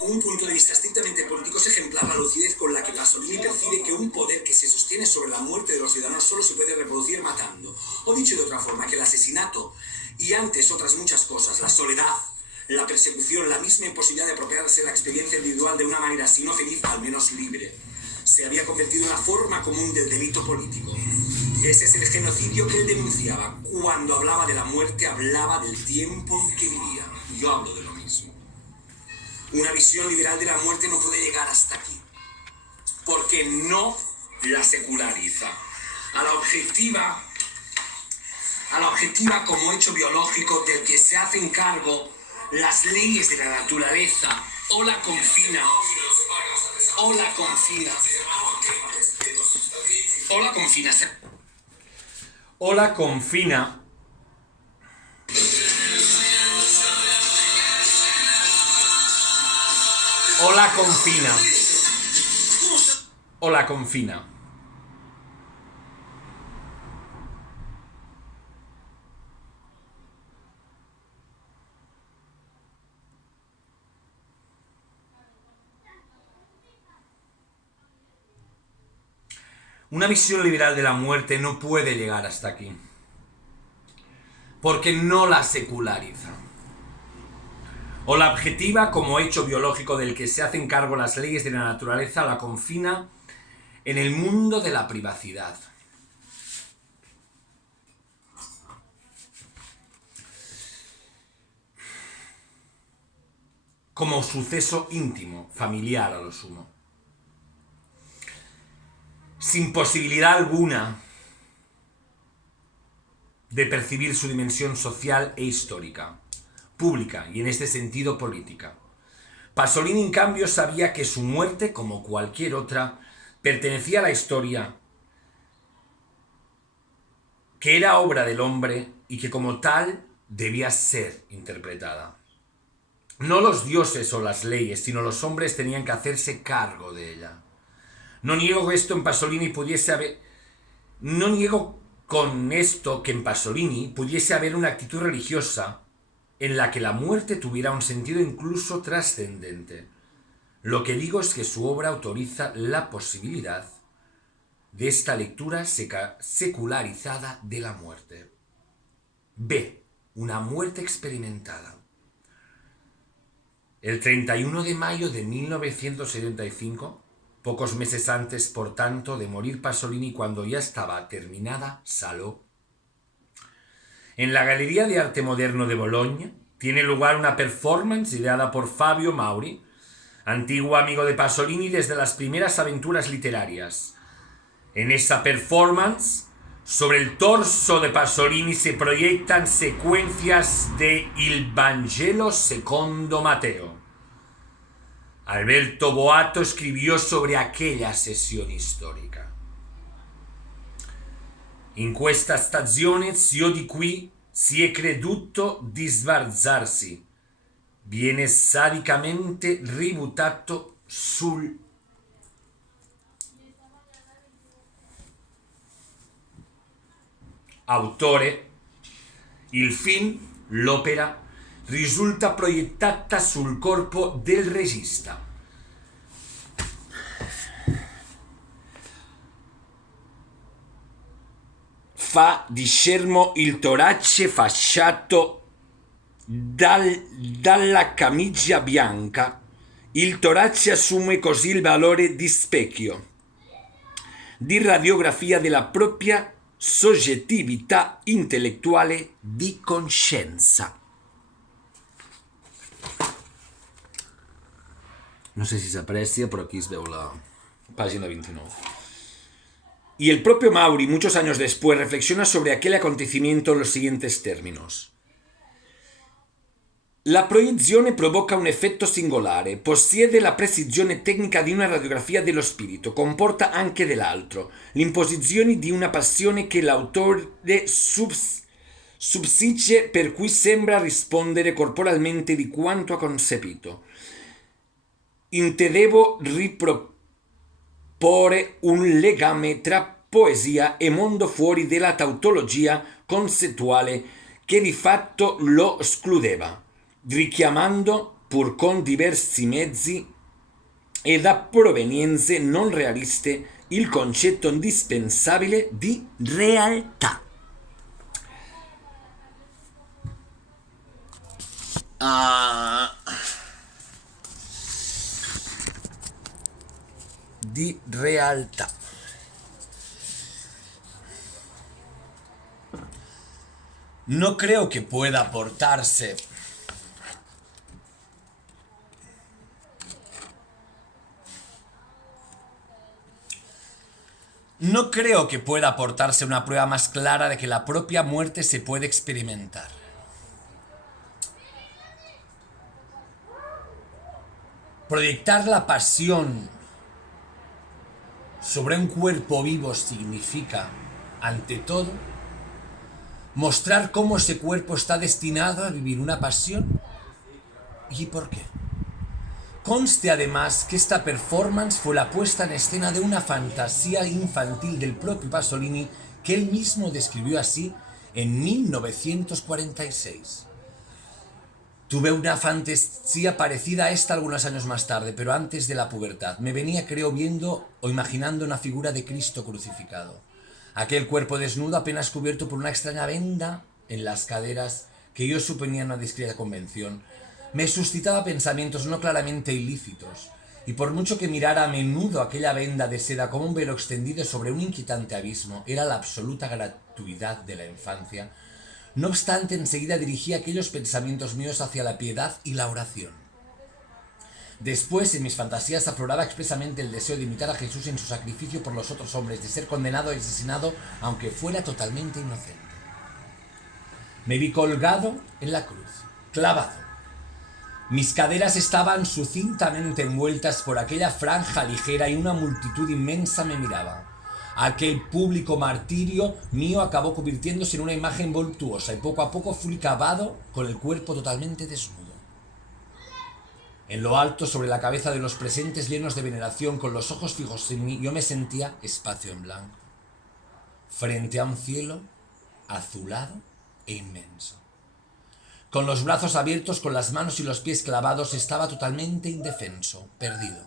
un punto de vista estrictamente político es ejemplar la lucidez con la que Pasolini percibe que un poder que se sostiene sobre la muerte de los ciudadanos solo se puede reproducir matando. O dicho de otra forma, que el asesinato y antes otras muchas cosas, la soledad, la persecución, la misma imposibilidad de apropiarse la experiencia individual de una manera, si no feliz, al menos libre, se había convertido en la forma común del delito político. Ese es el genocidio que él denunciaba. Cuando hablaba de la muerte, hablaba del tiempo en que vivía. Yo hablo de lo mismo. Una visión liberal de la muerte no puede llegar hasta aquí, porque no la seculariza. A la objetiva como hecho biológico del que se hacen cargo las leyes de la naturaleza, o la confina, o la confina, o la confina, o la confina, o la confina, o la confina. Una visión liberal de la muerte no puede llegar hasta aquí, porque no la seculariza, o la objetiva como hecho biológico del que se hacen cargo las leyes de la naturaleza, la confina en el mundo de la privacidad. Como suceso íntimo, familiar a lo sumo, sin posibilidad alguna de percibir su dimensión social e histórica, pública y en este sentido política. Pasolini, en cambio, sabía que su muerte, como cualquier otra, pertenecía a la historia, que era obra del hombre y que como tal debía ser interpretada. No los dioses o las leyes, sino los hombres tenían que hacerse cargo de ella. No niego que esto en Pasolini pudiese haber... No niego con esto que en Pasolini pudiese haber una actitud religiosa en la que la muerte tuviera un sentido incluso trascendente. Lo que digo es que su obra autoriza la posibilidad de esta lectura secularizada de la muerte. B. Una muerte experimentada. El 31 de mayo de 1975, pocos meses antes, por tanto, de morir Pasolini, cuando ya estaba terminada Salò, en la Galería de Arte Moderno de Bolonia tiene lugar una performance ideada por Fabio Mauri, antiguo amigo de Pasolini desde las primeras aventuras literarias. En esa performance, sobre el torso de Pasolini se proyectan secuencias de Il Vangelo secondo Matteo. Alberto Boato escribió sobre aquella sessione storica. In questa stagione zio di qui si è creduto di sbarzarsi, viene sadicamente ributtato sul autore. Il film, l'opera, risulta proiettata sul corpo del regista. Fa di schermo il torace fasciato dalla camicia bianca. Il torace assume così il valore di specchio, di radiografia della propria soggettività intellettuale di coscienza. No sé si s'aprecia, però aquí es veu la pàgina 29. Y el propio Mauri, muchos años después, reflexiona sobre aquel acontecimiento en los siguientes términos. La proiezione provoca un effetto singolare, possiede la precisione tecnica di una radiografia dello spirito, comporta anche dell'altro, l'imposizione di una passione che l'autore subsiste per cui sembra rispondere corporalmente di quanto ha concepito. Intendevo riproporre un legame tra poesia e mondo fuori della tautologia concettuale che di fatto lo escludeva, richiamando pur con diversi mezzi e da provenienze non realiste il concetto indispensabile di realtà. Di realtà. No creo que pueda portarse No creo que pueda aportarse una prueba más clara de que la propia muerte se puede experimentar. Proyectar la pasión sobre un cuerpo vivo significa, ante todo, mostrar cómo ese cuerpo está destinado a vivir una pasión y por qué. Conste además que esta performance fue la puesta en escena de una fantasía infantil del propio Pasolini que él mismo describió así en 1946. Tuve una fantasía parecida a esta algunos años más tarde, pero antes de la pubertad. Me venía, creo, viendo o imaginando una figura de Cristo crucificado. Aquel cuerpo desnudo apenas cubierto por una extraña venda en las caderas que yo suponía una discreta convención, me suscitaba pensamientos no claramente ilícitos, y por mucho que mirara a menudo aquella venda de seda como un velo extendido sobre un inquietante abismo, era la absoluta gratuidad de la infancia. No obstante, enseguida dirigí aquellos pensamientos míos hacia la piedad y la oración. Después, en mis fantasías afloraba expresamente el deseo de imitar a Jesús en su sacrificio por los otros hombres, de ser condenado y asesinado, aunque fuera totalmente inocente. Me vi colgado en la cruz, clavado. Mis caderas estaban sucintamente envueltas por aquella franja ligera y una multitud inmensa me miraba. Aquel público martirio mío acabó convirtiéndose en una imagen voluptuosa y poco a poco fui cavado con el cuerpo totalmente desnudo. En lo alto, sobre la cabeza de los presentes llenos de veneración, con los ojos fijos en mí, yo me sentía espacio en blanco, frente a un cielo azulado e inmenso. Con los brazos abiertos, con las manos y los pies clavados, estaba totalmente indefenso, perdido.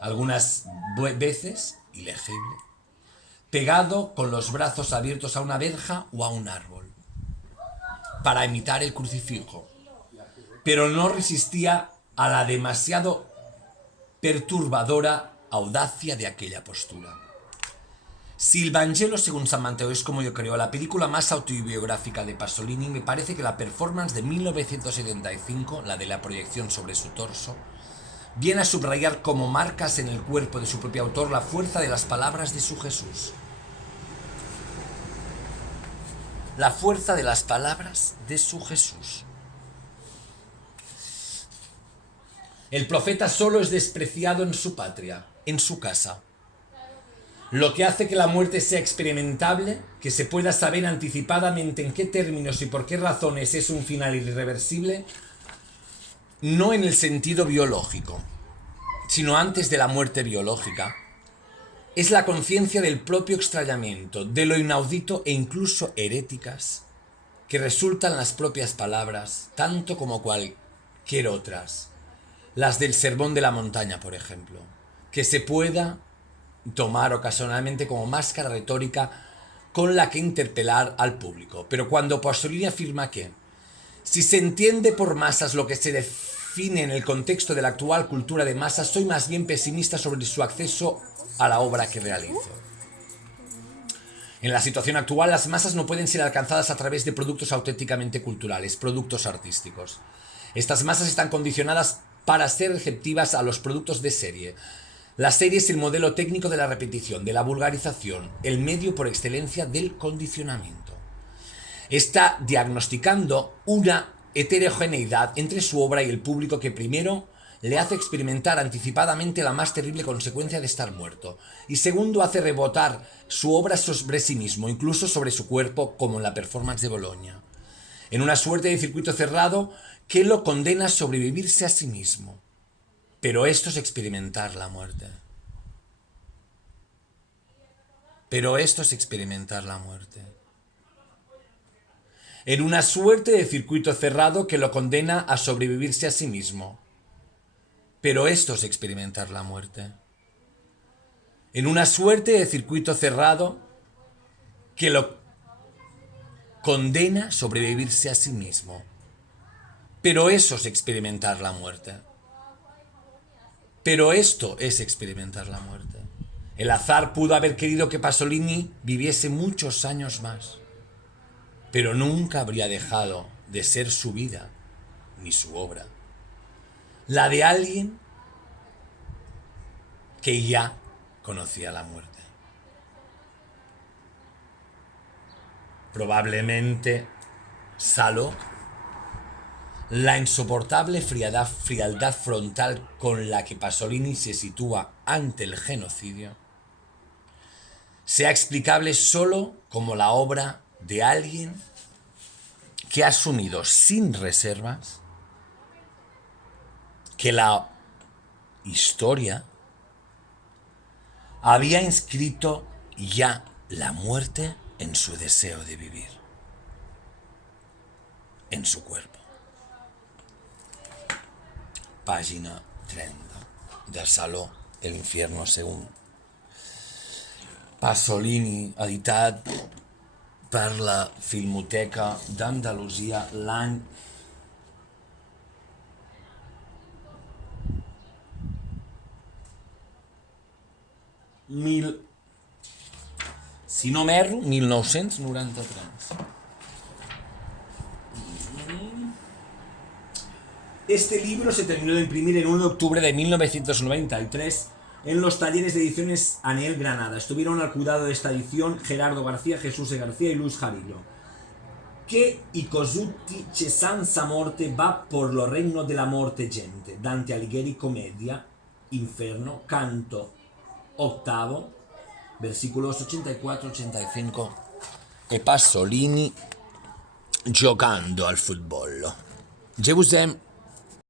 Algunas veces, ilegible, pegado con los brazos abiertos a una verja o a un árbol, para imitar el crucifijo, pero no resistía a la demasiado perturbadora audacia de aquella postura. Si el Vangelo según San Mateo es, como yo creo, la película más autobiográfica de Pasolini, me parece que la performance de 1975, la de la proyección sobre su torso, viene a subrayar como marcas en el cuerpo de su propio autor la fuerza de las palabras de su Jesús. La fuerza de las palabras de su Jesús. El profeta solo es despreciado en su patria, en su casa. Lo que hace que la muerte sea experimentable, que se pueda saber anticipadamente en qué términos y por qué razones es un final irreversible, no en el sentido biológico, sino antes de la muerte biológica, es la conciencia del propio extrañamiento, de lo inaudito e incluso heréticas, que resultan las propias palabras, tanto como cualquier otras, las del Sermón de la Montaña, por ejemplo, que se pueda tomar ocasionalmente como máscara retórica con la que interpelar al público. Pero cuando Pasolini afirma que si se entiende por masas lo que se define en el contexto de la actual cultura de masas, soy más bien pesimista sobre su acceso a la obra que realizo. En la situación actual, las masas no pueden ser alcanzadas a través de productos auténticamente culturales, productos artísticos. Estas masas están condicionadas para ser receptivas a los productos de serie. La serie es el modelo técnico de la repetición, de la vulgarización, el medio por excelencia del condicionamiento. Está diagnosticando una heterogeneidad entre su obra y el público que primero le hace experimentar anticipadamente la más terrible consecuencia de estar muerto, y segundo hace rebotar su obra sobre sí mismo, incluso sobre su cuerpo, como en la performance de Boloña, en una suerte de circuito cerrado que lo condena a sobrevivirse a sí mismo. Pero esto es experimentar la muerte. en una suerte de circuito cerrado que lo condena a sobrevivirse a sí mismo. Pero esto es experimentar la muerte. En una suerte de circuito cerrado que lo condena a sobrevivirse a sí mismo. Pero eso es experimentar la muerte. Pero esto es experimentar la muerte. El azar pudo haber querido que Pasolini viviese muchos años más, pero nunca habría dejado de ser su vida ni su obra. La de alguien que ya conocía la muerte. Probablemente Saló, la insoportable frialdad frontal con la que Pasolini se sitúa ante el genocidio, sea explicable solo como la obra de alguien que ha asumido sin reservas que la historia había inscrito ya la muerte en su deseo de vivir, en su cuerpo. Pàgina 30 de Saló, El infierno según Pasolini, editat per la Filmoteca d'Andalusia l'any 1993. Este libro se terminó de imprimir el 1 de octubre de 1993 en los talleres de ediciones Anel Granada. Estuvieron al cuidado de esta edición Gerardo García, Jesús E. García y Luis Jarillo. Che i cosutti c'è senza morte va por lo regno della morte gente. Dante Alighieri, Commedia, Inferno, canto octavo, versículos 84-85. E Pasolini giocando al football. Je vous aime.